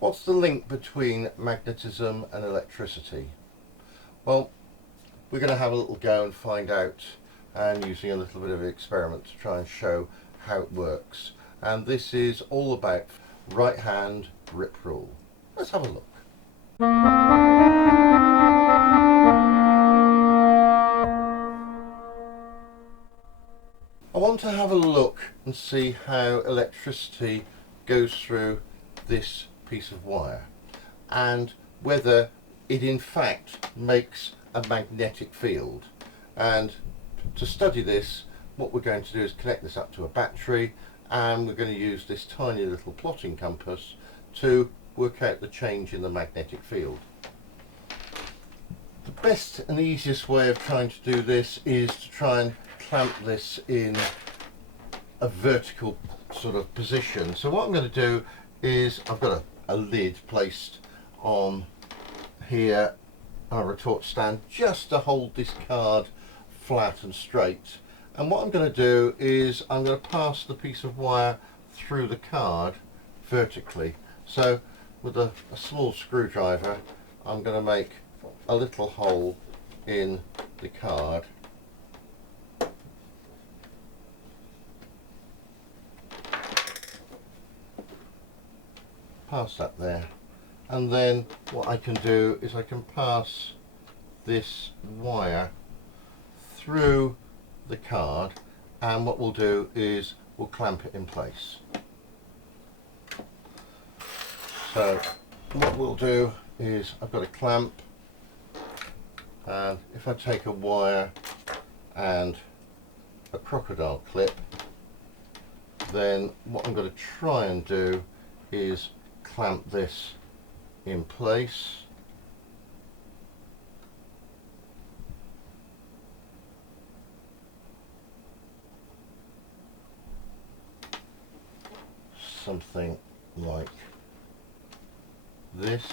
What's the link between magnetism and electricity? Well, we're going to have a little go and find out, and using a little bit of an experiment to try and show how it works. And this is all about right hand grip rule. Let's have a look. I want to have a look and see how electricity goes through this piece of wire and whether it in fact makes a magnetic field. And to study this, what we're going to do is connect this up to a battery, and we're going to use this tiny little plotting compass to work out the change in the magnetic field. The best and easiest way of trying to do this is to try and clamp this in a vertical sort of position. So what I'm going to do is I've got a lid placed on here on a retort stand just to hold this card flat and straight, and what I'm going to do is I'm going to pass the piece of wire through the card vertically. So with a small screwdriver I'm going to make a little hole in the card, pass that there, and then what I can do is I can pass this wire through the card, and what we'll do is we'll clamp it in place. So what we'll do is I've got a clamp, and if I take a wire and a crocodile clip, then what I'm going to try and do is clamp this in place. Something like this.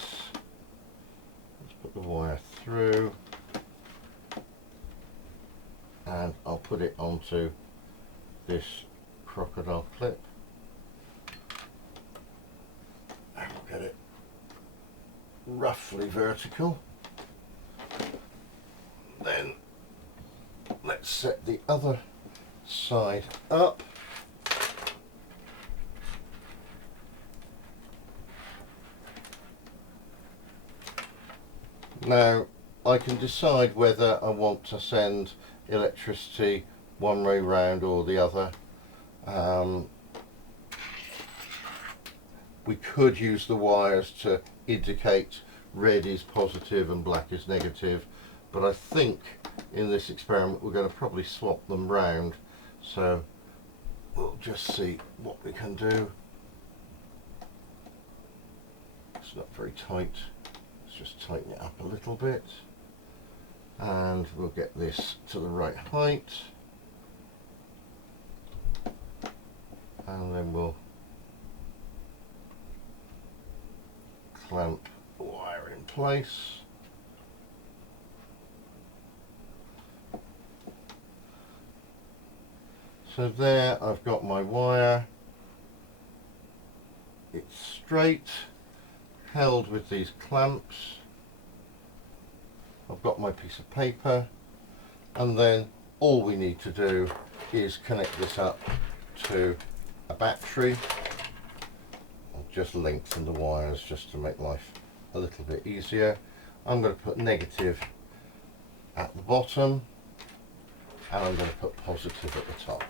Let's put the wire through, and I'll put it onto this crocodile clip, and we'll get it roughly vertical. Then let's set the other side up. Now I can decide whether I want to send electricity one way round or the other. We could use the wires to indicate red is positive and black is negative, but I think in this experiment we're going to probably swap them round, so we'll just see what we can do. It's not very tight. Just tighten it up a little bit, and we'll get this to the right height, and then we'll clamp the wire in place. So there I've got my wire. It's straight, held with these clamps. I've got my piece of paper, and then all we need to do is connect this up to a battery. I'll just lengthen the wires just to make life a little bit easier. I'm going to put negative at the bottom, and I'm going to put positive at the top.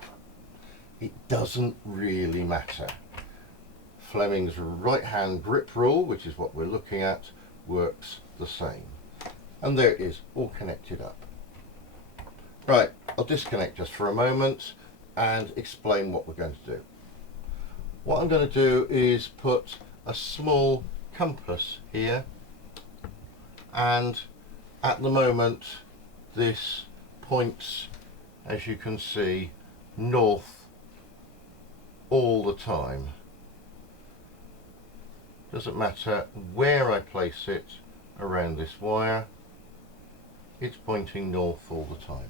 It doesn't really matter. Fleming's right hand grip rule, which is what we're looking at, works the same. And there it is, all connected up. Right, I'll disconnect just for a moment and explain what we're going to do. What I'm going to do is put a small compass here, and at the moment this points, as you can see, north all the time. Doesn't matter where I place it around this wire, it's pointing north all the time.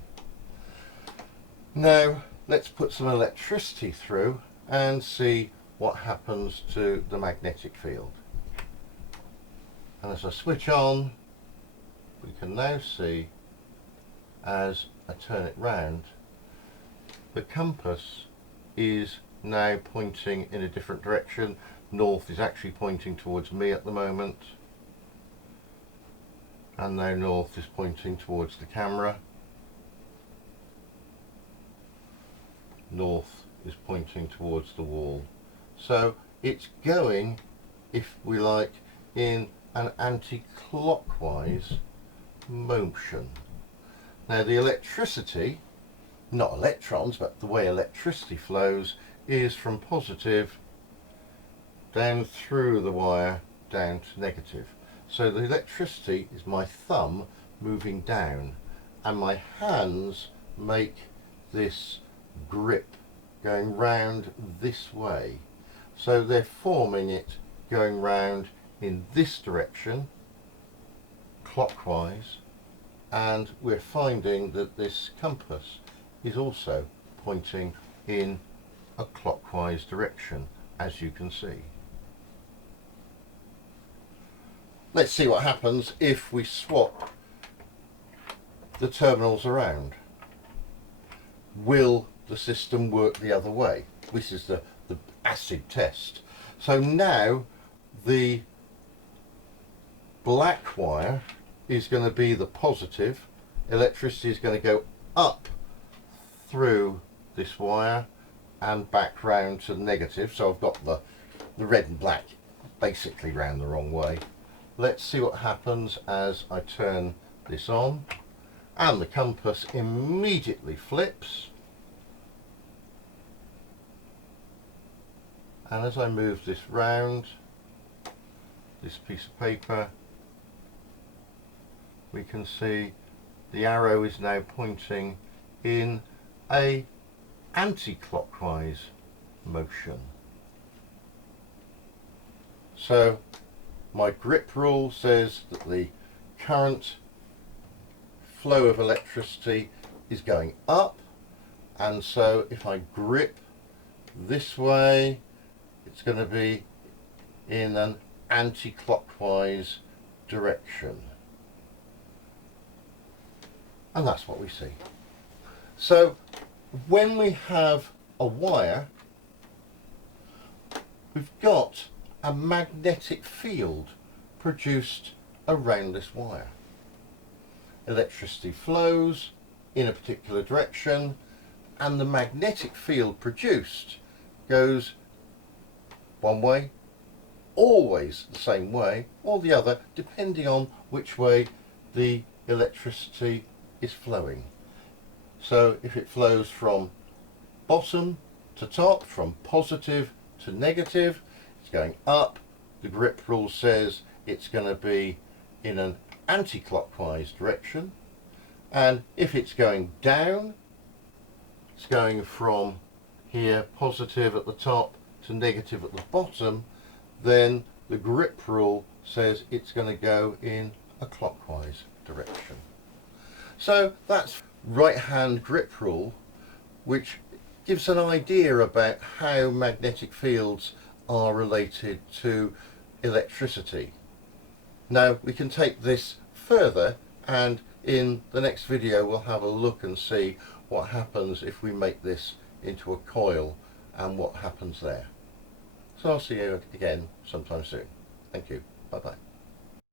Now let's put some electricity through and see what happens to the magnetic field. And as I switch on, we can now see, as I turn it round, the compass is now pointing in a different direction. North is actually pointing towards me at the moment, and now north is pointing towards the camera. North is pointing towards the wall. So it's going, if we like, in an anti-clockwise motion. Now the electricity, not electrons, but the way electricity flows, is from positive down through the wire down to negative. So the electricity is my thumb moving down, and my hands make this grip going round this way. So they're forming it going round in this direction, clockwise, and we're finding that this compass is also pointing in a clockwise direction, as you can see. Let's see what happens if we swap the terminals around. Will the system work the other way? This is the acid test. So now the black wire is going to be the positive. Electricity is going to go up through this wire and back round to the negative. So I've got the red and black basically round the wrong way. Let's see what happens as I turn this on, and the compass immediately flips. And as I move this round, this piece of paper, we can see the arrow is now pointing in a anti-clockwise motion. So my grip rule says that the current flow of electricity is going up, and so if I grip this way, it's going to be in an anti-clockwise direction. And that's what we see. So when we have a wire, we've got a magnetic field produced around this wire. Electricity flows in a particular direction, and the magnetic field produced goes one way, always the same way, or the other, depending on which way the electricity is flowing. So if it flows from bottom to top, from positive to negative, it's going up. The grip rule says it's going to be in an anti-clockwise direction, and if it's going down, it's going from here positive at the top to negative at the bottom, then the grip rule says it's going to go in a clockwise direction. So that's right hand grip rule, which gives an idea about how magnetic fields are related to electricity. Now we can take this further, and in the next video we'll have a look and see what happens if we make this into a coil and what happens there. So I'll see you again sometime soon. Thank you. Bye bye.